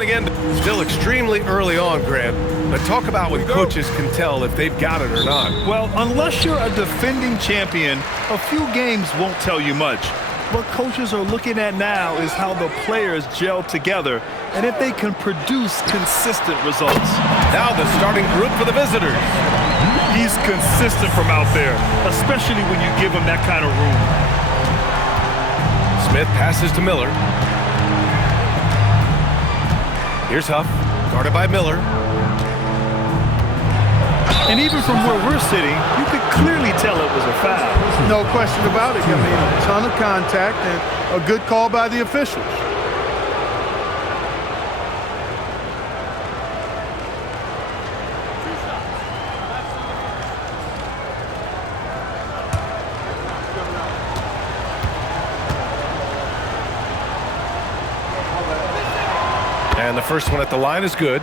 Again, still extremely early on, Grant. But talk about when coaches can tell if they've got it or not. Well, unless you're a defending champion, a few games won't tell you much. What coaches are looking at now is how the players gel together and if they can produce consistent results. Now the starting group for the visitors. He's consistent from out there, especially when you give him that kind of room. Smith passes to Miller. Here's Huff, guarded by Miller. And even from where we're sitting, you could clearly tell it was a foul. No question about it. I mean, a ton of contact and a good call by the officials. And the first one at the line is good.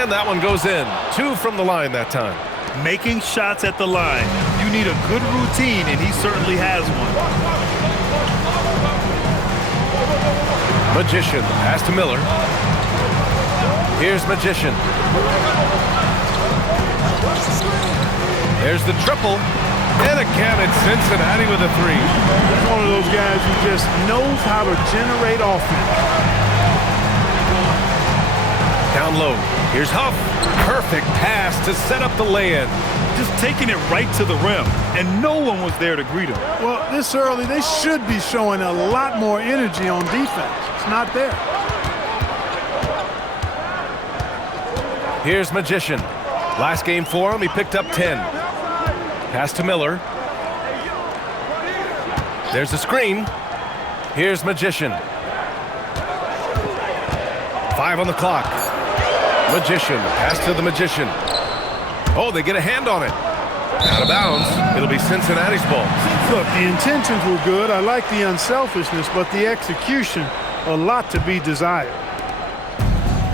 And that one goes in. 2 from the line that time. Making shots at the line. You need a good routine, and he certainly has one. Magician, pass to Miller. Here's Magician. There's the triple. And again, it's Cincinnati with a 3. He's one of those guys who just knows how to generate offense. Down low. Here's Huff. Perfect pass to set up the lay-in. Just taking it right to the rim, and no one was there to greet him. Well, this early, they should be showing a lot more energy on defense. It's not there. Here's Magician. Last game for him, he picked up 10. Pass to Miller. There's the screen. Here's Magician. 5 on the clock. Magician, pass to the Magician. Oh, they get a hand on it. Out of bounds. It'll be Cincinnati's ball. Look, the intentions were good. I like the unselfishness, but the execution, a lot to be desired.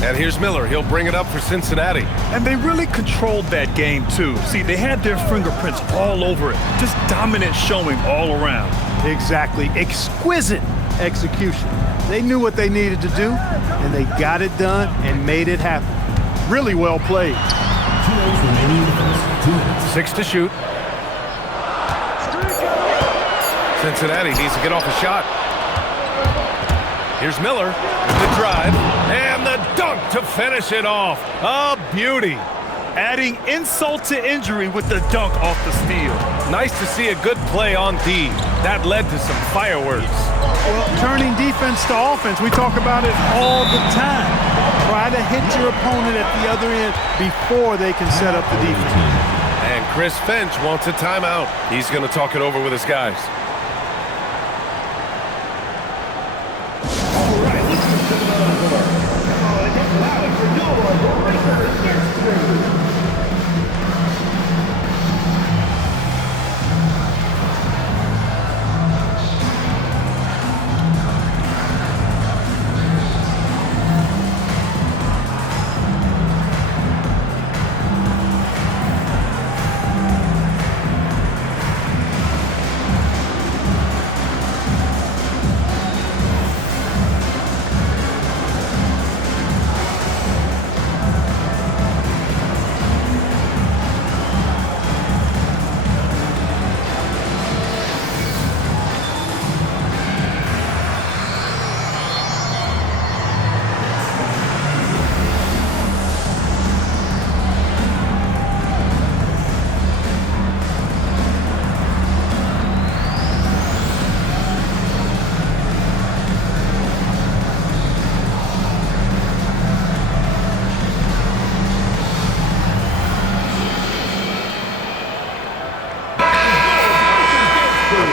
And here's Miller. He'll bring it up for Cincinnati. And they really controlled that game, too. See, they had their fingerprints all over it. Just dominant showing all around. Exactly. Exquisite execution. They knew what they needed to do, and they got it done and made it happen. Really well played. 6 to shoot. Cincinnati needs to get off a shot. Here's Miller with the drive and the dunk to finish it off. A beauty. Adding insult to injury with the dunk off the steal. Nice to see a good play on D. That led to some fireworks. Well, turning defense to offense, we talk about it all the time. Try to hit your opponent at the other end before they can set up the defense. And Chris Finch wants a timeout. He's going to talk it over with his guys.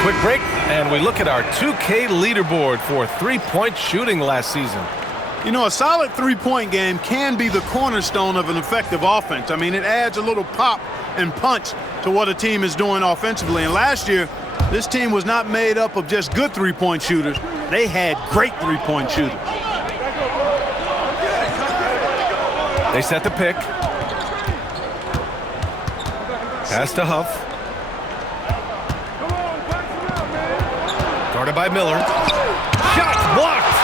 Quick break, and we look at our 2K leaderboard for three-point shooting last season. You know, a solid three-point game can be the cornerstone of an effective offense. I mean, it adds a little pop and punch to what a team is doing offensively. And last year, This team was not made up of just good three-point shooters. They had great three-point shooters. They set the pick. Pass to Huff. Guarded by Miller. Shots blocked.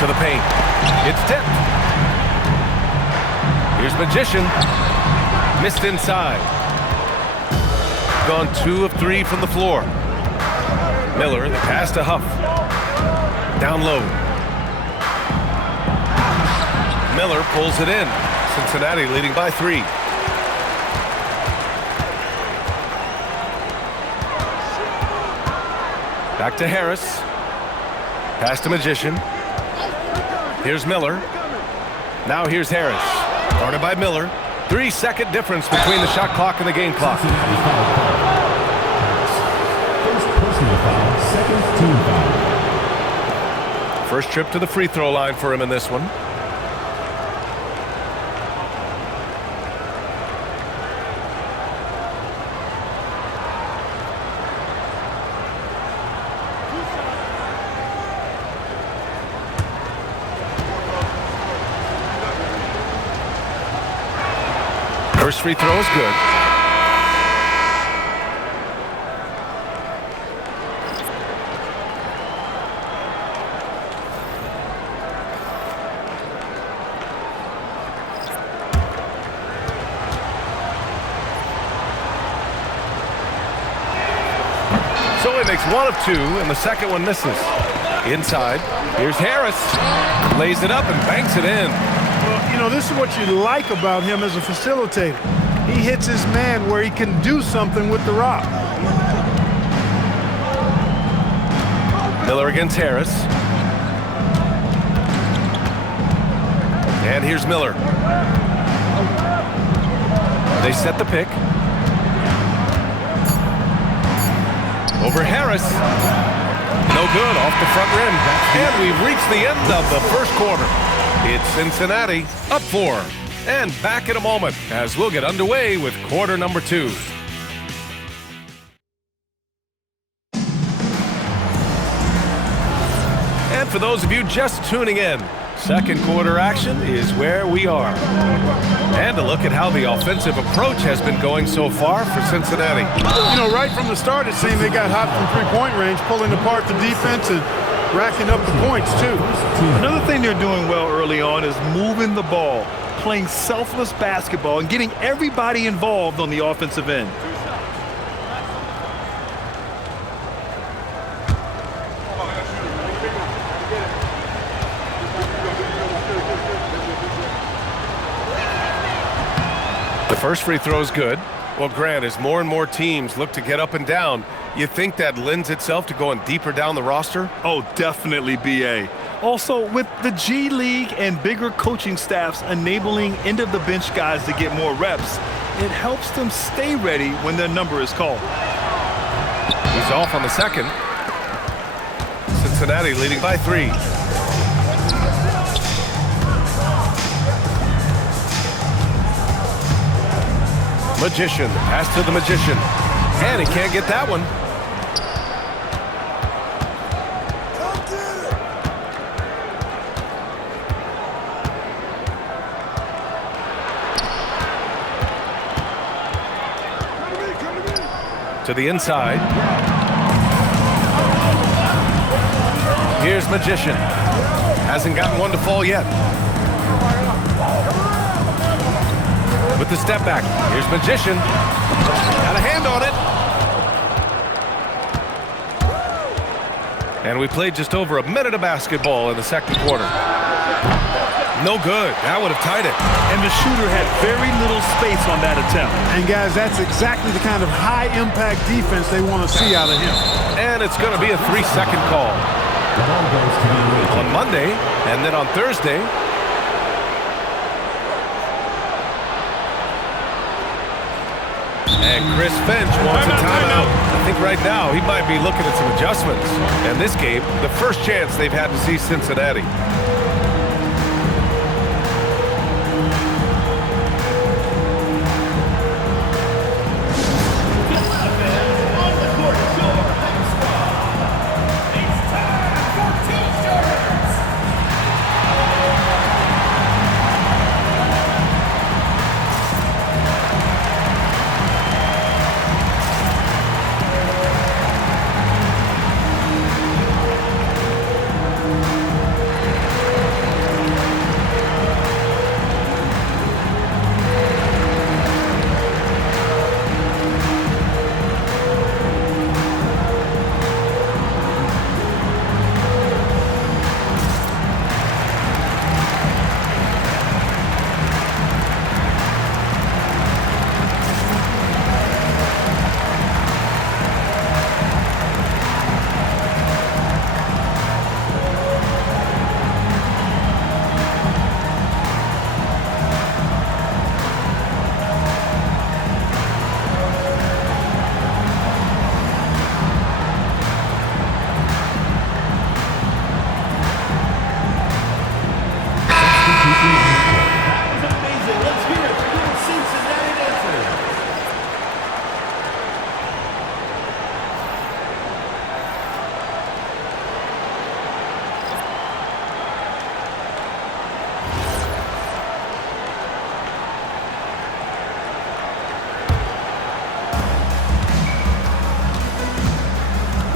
To the paint. It's tipped. Here's Magician. Missed inside. Gone 2 of 3 from the floor. Miller, the pass to Huff. Down low. Miller pulls it in. Cincinnati leading by 3. Back to Harris. Pass to Magician. Here's Miller. Now here's Harris. Guarded by Miller. 3-second difference between the shot clock and the game clock. First trip to the free throw line for him in this one. First free throw is good. So he makes 1 of 2, and the second one misses. Inside, here's Harris. Lays it up and banks it in. Well, you know, this is what you like about him as a facilitator. He hits his man where he can do something with the rock. Miller against Harris. And here's Miller. They set the pick. Over Harris. No good, off the front rim. And we've reached the end of the first quarter. It's Cincinnati up 4. And back in a moment as we'll get underway with quarter number 2. And for those of you just tuning in, second quarter action is where we are. And a look at how the offensive approach has been going so far for Cincinnati. You know, right from the start, it seemed they got hot from three-point range, pulling apart the defense and racking up the points, too. Another thing they're doing well early on is moving the ball, playing selfless basketball, and getting everybody involved on the offensive end. The first free throw is good. Well, Grant, as more and more teams look to get up and down, you think that lends itself to going deeper down the roster? Oh, definitely, B.A. Also, with the G League and bigger coaching staffs enabling end-of-the-bench guys to get more reps, it helps them stay ready when their number is called. He's off on the second. Cincinnati leading by 3. Magician, pass to the Magician. And he can't get that one. To the inside. Here's Magician. Hasn't gotten one to fall yet. With the step back. Here's Magician. Got a hand on it. And we played just over a minute of basketball in the second quarter. No good. That would have tied it. And the shooter had very little space on that attempt. And, guys, that's exactly the kind of high-impact defense they want to see out of him. And it's going to be a 3-second call. On Monday, and then on Thursday. And Chris Finch wants a timeout. I think right now he might be looking at some adjustments. And this game, the first chance they've had to see Cincinnati.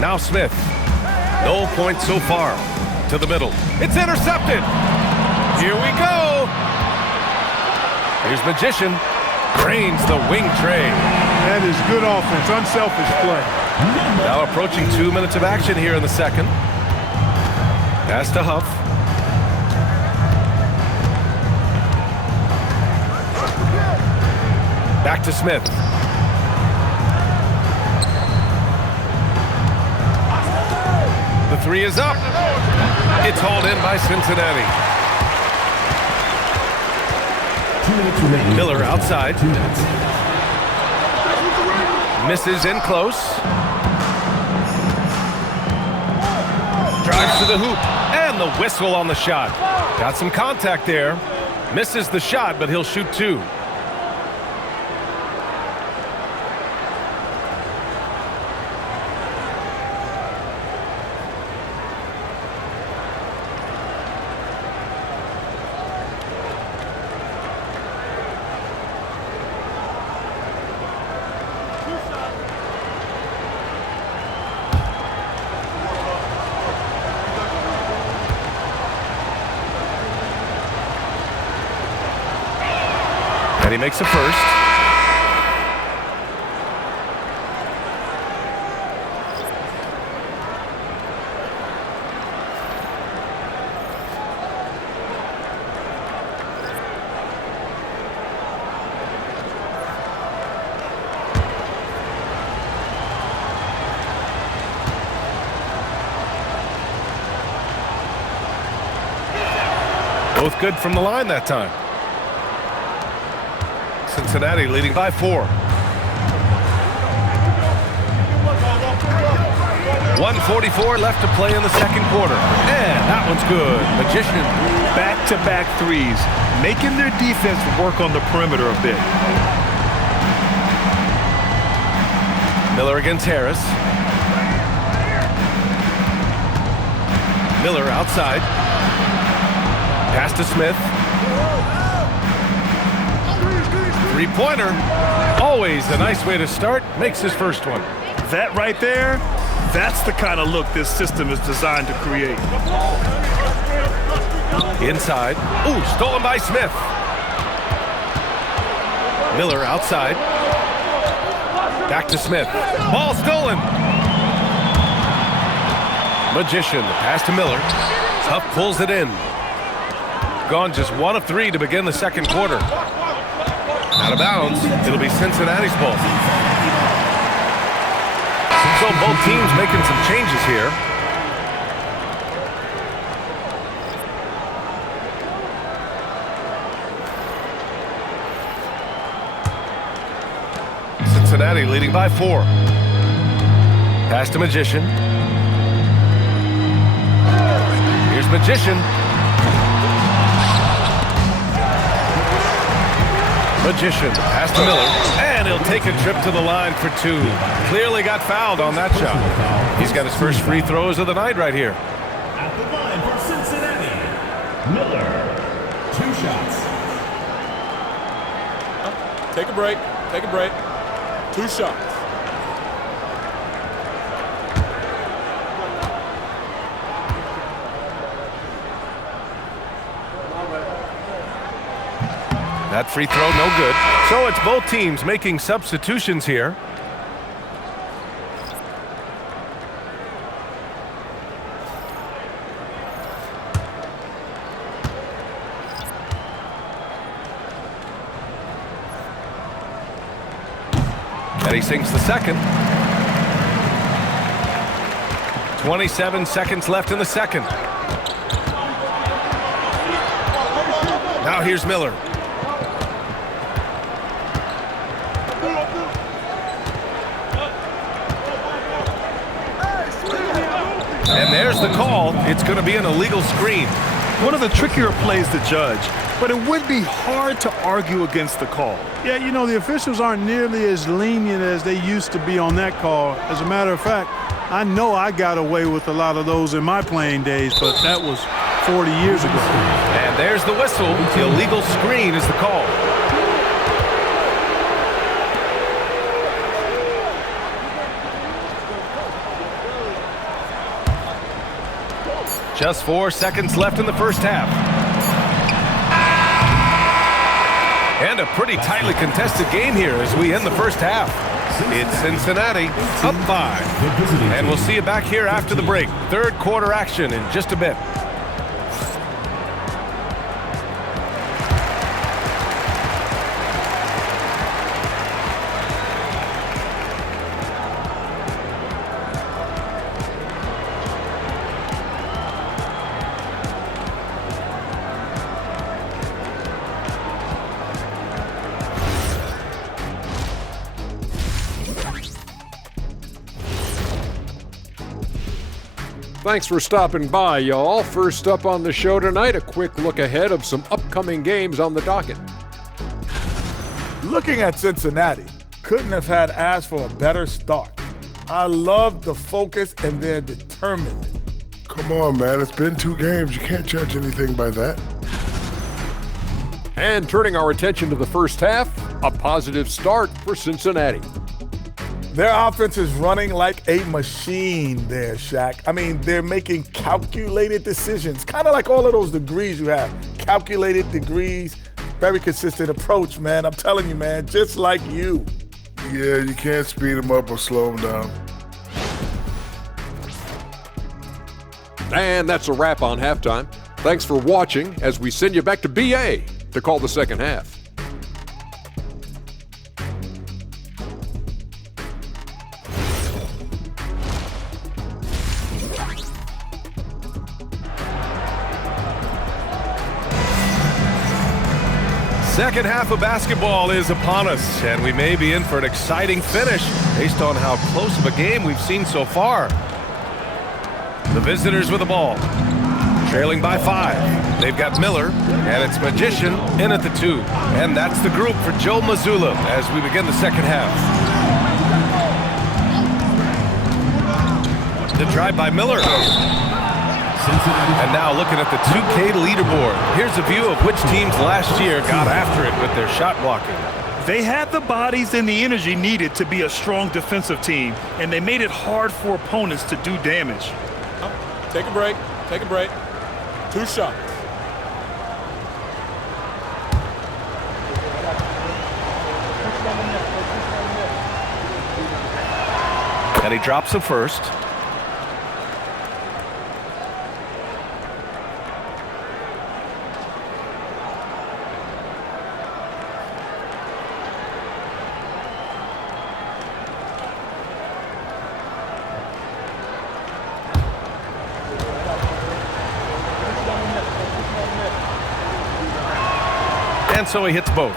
Now Smith. No points so far. To the middle. It's intercepted. Here we go. Here's Magician. Drains the wing tray. That is good offense, unselfish play. Now approaching 2 minutes of action here in the second. Pass to Huff. Back to Smith. The three is up. It's hauled in by Cincinnati. Miller outside. Misses in close. Drives to the hoop. And the whistle on the shot. Got some contact there. Misses the shot, but he'll shoot two. And he makes a first. Both good from the line that time. Cincinnati leading by 4. 1:44 left to play in the second quarter. And that one's good. Magician. Back-to-back threes, making their defense work on the perimeter a bit. Miller against Harris. Miller outside. Pass to Smith. Three-pointer. Always a nice way to start. Makes his first one. That right there, that's the kind of look this system is designed to create. Inside. Ooh, stolen by Smith. Miller outside. Back to Smith. Ball stolen. Magician. Pass to Miller. Huff pulls it in. Gone just 1 of 3 to begin the second quarter. Out of bounds. It'll be Cincinnati's ball. So both teams making some changes here. Cincinnati leading by 4. Pass to Magician. Here's Magician. Magician, pass to Miller, and he'll take a trip to the line for 2. Clearly got fouled on that shot. He's got his first free throws of the night right here. At the line for Cincinnati, Miller, 2 shots. Take a break, take a break. 2 shots. That free throw, no good. So it's both teams making substitutions here. And he sinks the second. 27 seconds left in the second. Now here's Miller. And there's the call. It's going to be an illegal screen. One of the trickier plays to judge, but it would be hard to argue against the call. Yeah, you know, the officials aren't nearly as lenient as they used to be on that call. As a matter of fact, I know I got away with a lot of those in my playing days, but that was 40 years ago. And there's the whistle. The illegal screen is the call. Just 4 seconds left in the first half. And a pretty tightly contested game here as we end the first half. It's Cincinnati up 5. And we'll see you back here after the break. Third quarter action in just a bit. Thanks for stopping by, y'all. First up on the show tonight, a quick look ahead of some upcoming games on the docket. Looking at Cincinnati, couldn't have had asked for a better start. I love the focus and they're determined. Come on, man. It's been 2 games. You can't judge anything by that. And turning our attention to the first half, a positive start for Cincinnati. Their offense is running like a machine there, Shaq. I mean, they're making calculated decisions, kind of like all of those degrees you have. Calculated degrees, very consistent approach, man. I'm telling you, man, just like you. Yeah, you can't speed them up or slow them down. And that's a wrap on halftime. Thanks for watching as we send you back to BA to call the second half. Second half of basketball is upon us, and we may be in for an exciting finish based on how close of a game we've seen so far. The visitors with the ball, trailing by 5. They've got Miller, and it's Magician in at the 2. And that's the group for Joe Mazzulla as we begin the second half. The drive by Miller. And now looking at the 2K leaderboard. Here's a view of which teams last year got after it with their shot blocking. They had the bodies and the energy needed to be a strong defensive team, and they made it hard for opponents to do damage. Take a break. Take a break. 2 shots. And he drops the first. And so he hits both.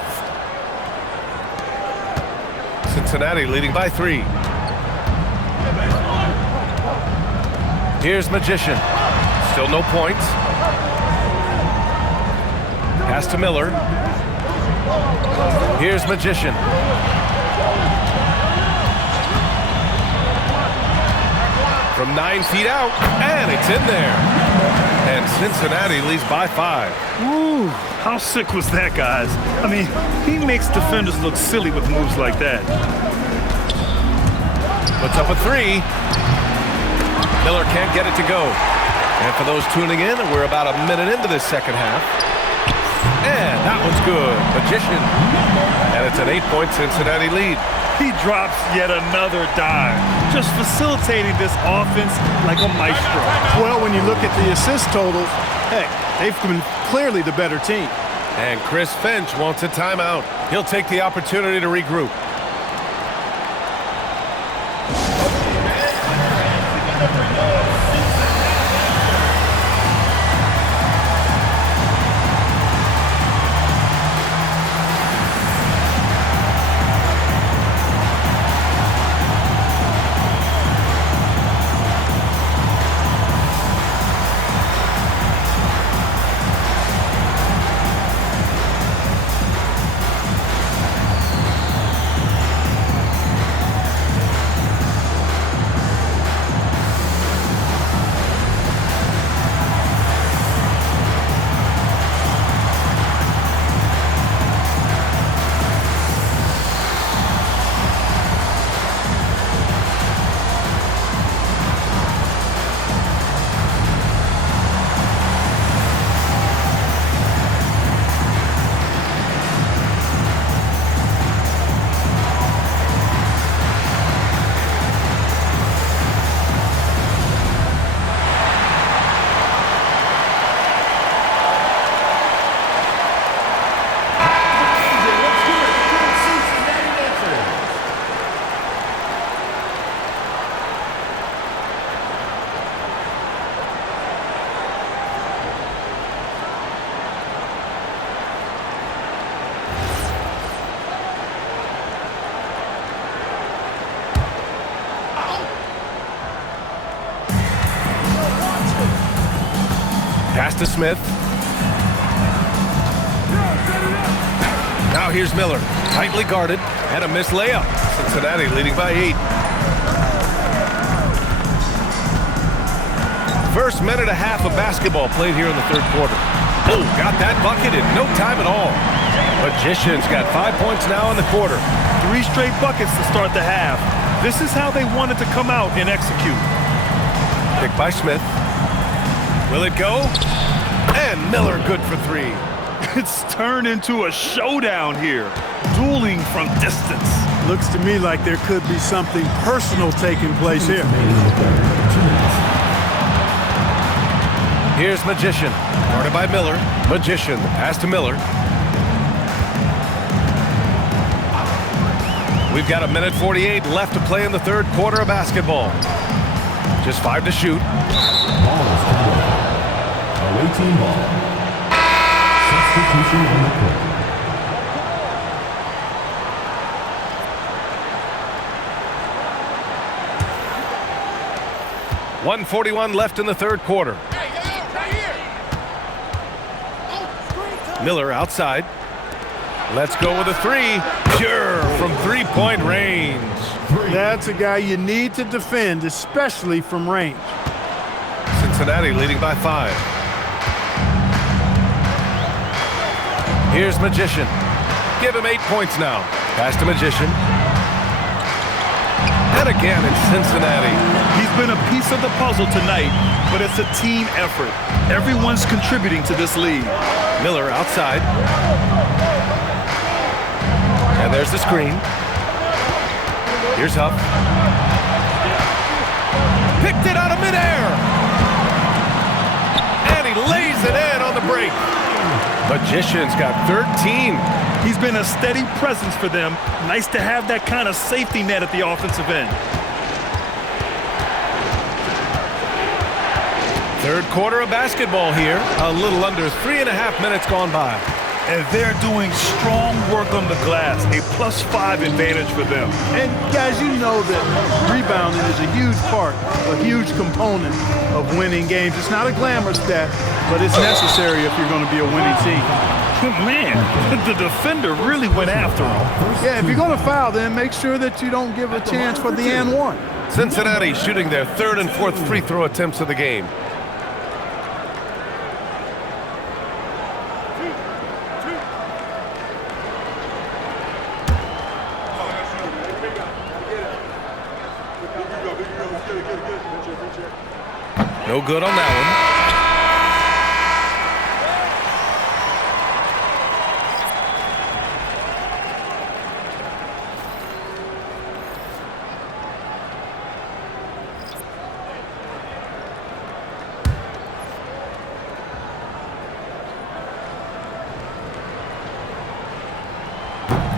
Cincinnati leading by 3. Here's Magician. Still no points. Pass to Miller. Here's Magician. From 9 feet out, and it's in there. And Cincinnati leads by 5. Ooh, how sick was that, guys? I mean, he makes defenders look silly with moves like that. Puts up a 3. Miller can't get it to go. And for those tuning in, we're about a minute into this second half. And that one's good. Magician. And it's an 8-point Cincinnati lead. He drops yet another dime, just facilitating this offense like a maestro. Well, when you look at the assist totals, heck, they've been clearly the better team. And Chris Finch wants a timeout. He'll take the opportunity to regroup. Pass to Smith. Now here's Miller. Tightly guarded. And a missed layup. Cincinnati leading by 8. First minute and a half of basketball played here in the third quarter. Oh, got that bucket in no time at all. Magicians got 5 points now in the quarter. 3 straight buckets to start the half. This is how they wanted to come out and execute. Picked by Smith. Will it go? And Miller good for 3. It's turned into a showdown here. Dueling from distance. Looks to me like there could be something personal taking place here. Here's Magician. Guarded by Miller. Magician. Pass to Miller. We've got 1:48 left to play in the third quarter of basketball. Just 5 to shoot. Ball is coming. Away team ball. Substitution on the court. 1:41 left in the third quarter. Miller outside. Let's go with a 3. Pure from 3-point range. That's a guy you need to defend, especially from range. Cincinnati leading by 5. Here's Magician. Give him 8 points now. Pass to Magician. And again it's Cincinnati. He's been a piece of the puzzle tonight, but it's a team effort. Everyone's contributing to this lead. Miller outside. And there's the screen. Here's Huff. Picked it out of midair. And he lays it in on the break. Magician's got 13. He's been a steady presence for them. Nice to have that kind of safety net at the offensive end. Third quarter of basketball here. A little under 3.5 minutes gone by. And they're doing strong work on the glass. A +5 advantage for them. And guys, you know that rebounding is a huge part, a huge component of winning games. It's not a glamour stat, but it's necessary if you're going to be a winning team. Man, the defender really went after him. Yeah, if you're going to foul, then make sure that you don't give a chance for the and one. Cincinnati shooting their 3rd and 4th free throw attempts of the game. No good on that one.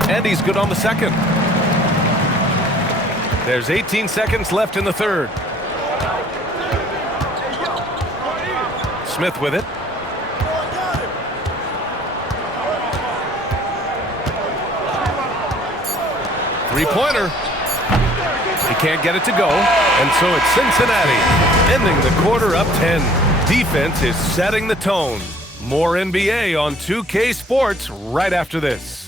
And he's good on the second. There's 18 seconds left in the third. Smith with it. Three-pointer. He can't get it to go, and so it's Cincinnati ending the quarter up 10. Defense is setting the tone. More NBA on 2K Sports right after this.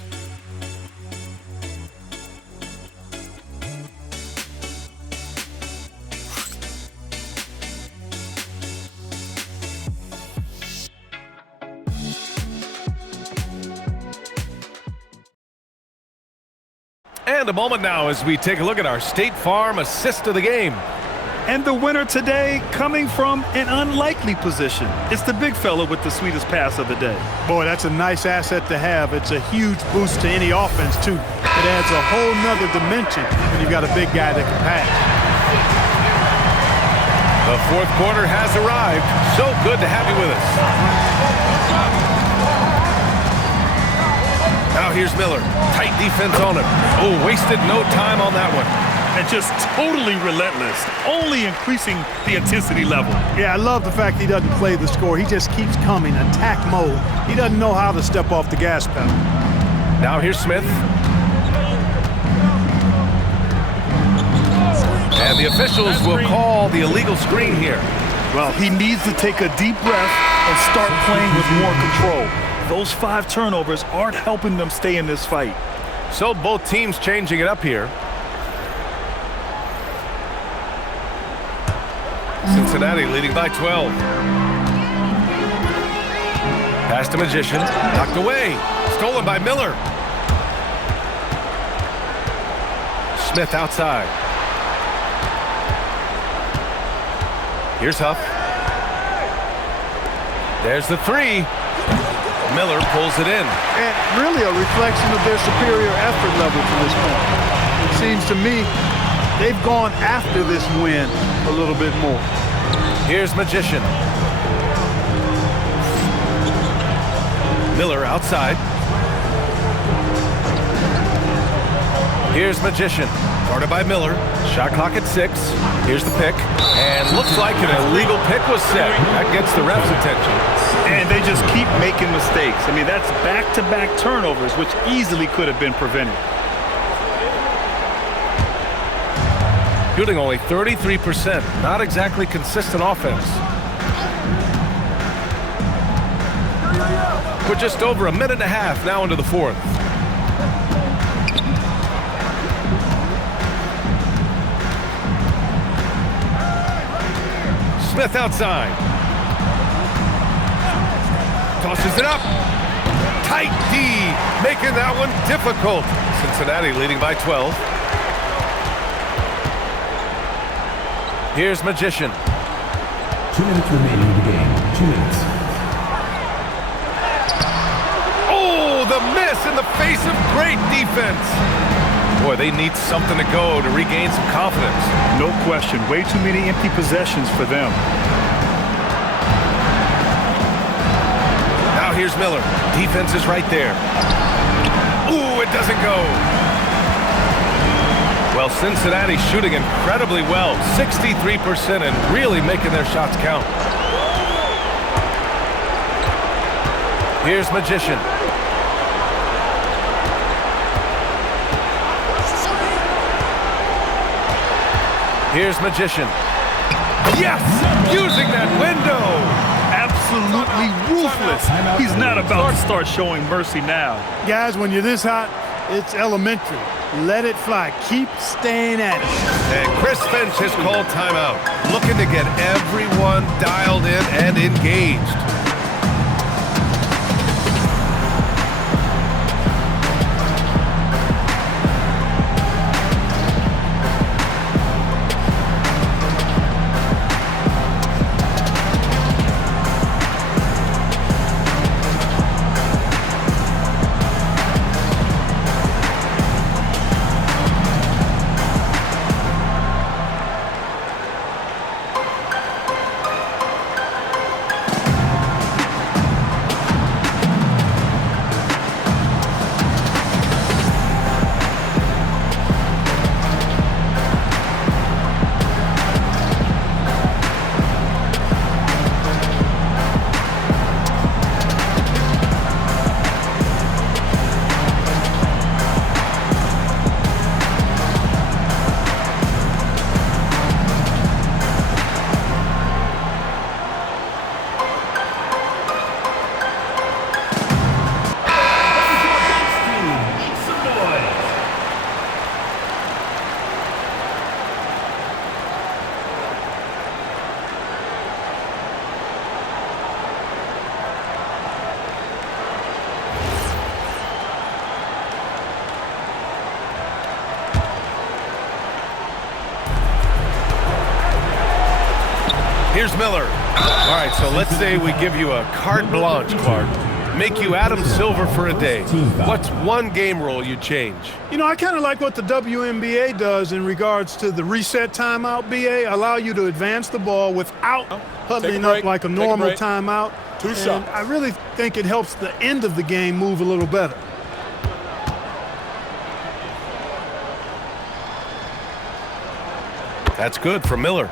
And a moment now as we take a look at our State Farm assist of the game. And the winner today coming from an unlikely position. It's the big fella with the sweetest pass of the day. Boy, that's a nice asset to have. It's a huge boost to any offense, too. It adds a whole nother dimension when you've got a big guy that can pass. The fourth quarter has arrived. So good to have you with us. Now here's Miller. Tight defense on him. Oh, wasted no time on that one. And just totally relentless, only increasing the intensity level. Yeah, I love the fact he doesn't play the score. He just keeps coming, attack mode. He doesn't know how to step off the gas pedal. Now here's Smith. And the officials will call the illegal screen here. Well, he needs to take a deep breath and start playing with more control. Those 5 turnovers aren't helping them stay in this fight. So both teams changing it up here. Cincinnati leading by 12. Pass to Magician. Knocked away. Stolen by Miller. Smith outside. Here's Huff. There's the 3. Miller pulls it in. And really a reflection of their superior effort level to this point. It seems to me they've gone after this win a little bit more. Here's Magician. Miller outside. Here's Magician. Guarded by Miller. Shot clock at 6. Here's the pick. And looks like an illegal pick was set. That gets the ref's attention. And they just keep making mistakes. I mean, that's back-to-back turnovers, which easily could have been prevented. Shooting only 33%. Not exactly consistent offense. We're just over a minute and a half now into the 4th. Smith outside. Tosses it up. Tight D, making that one difficult. Cincinnati leading by 12. Here's Magician. 2 minutes remaining in the game. 2 minutes. Oh, the miss in the face of great defense. Boy, they need something to go to regain some confidence. No question. Way too many empty possessions for them. Now here's Miller. Defense is right there. Ooh, it doesn't go. Well, Cincinnati shooting incredibly well. 63% and really making their shots count. Here's Magician. Here's Magician. Yes! Using that window! Absolutely ruthless. He's not about to start showing mercy now. Guys, when you're this hot, it's elementary. Let it fly. Keep staying at it. And Chris Finch has called timeout, looking to get everyone dialed in and engaged. Here's Miller. All right, so let's say we give you a carte blanche, Clark. Make you Adam Silver for a day. What's one game rule you'd change? You know, I kind of like what the WNBA does in regards to the reset timeout, BA. Allow you to advance the ball without huddling up like a normal timeout. 2 shots. I really think it helps the end of the game move a little better. That's good for Miller.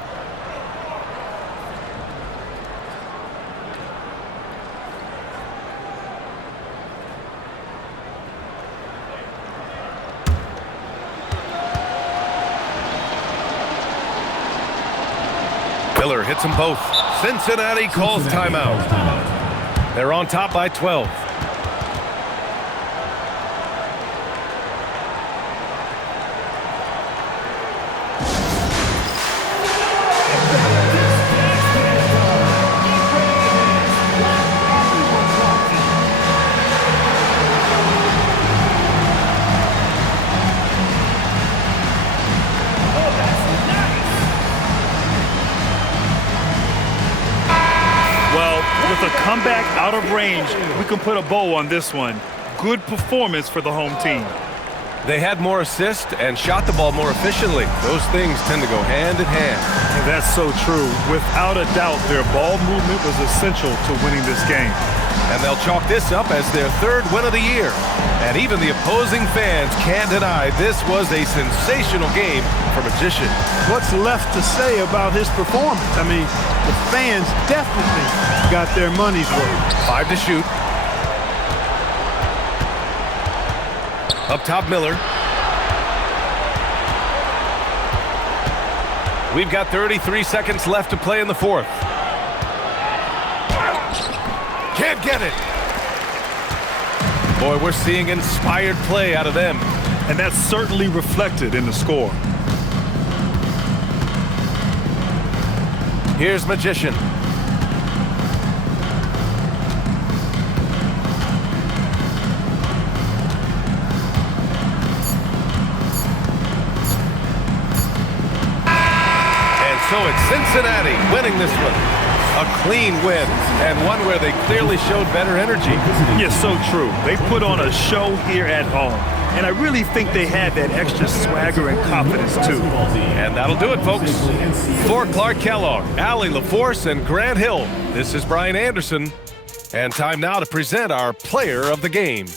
Miller hits them both. Cincinnati calls timeout. They're on top by 12. With a comeback out of range, we can put a bow on this one. Good performance for the home team. They had more assists and shot the ball more efficiently. Those things tend to go hand in hand. And that's so true. Without a doubt, their ball movement was essential to winning this game. And they'll chalk this up as their third win of the year. And even the opposing fans can't deny this was a sensational game for Magician. What's left to say about his performance? I mean, the fans definitely got their money's worth. 5 to shoot. Up top, Miller. We've got 33 seconds left to play in the fourth. Can't get it. Boy, we're seeing inspired play out of them. And that's certainly reflected in the score. Here's Magician. And so it's Cincinnati winning this one. A clean win, and one where they clearly showed better energy. Yes, so true. They put on a show here at home, and I really think they had that extra swagger and confidence, too. And that'll do it, folks. For Clark Kellogg, Allie LaForce, and Grant Hill, this is Brian Anderson, and time now to present our player of the game.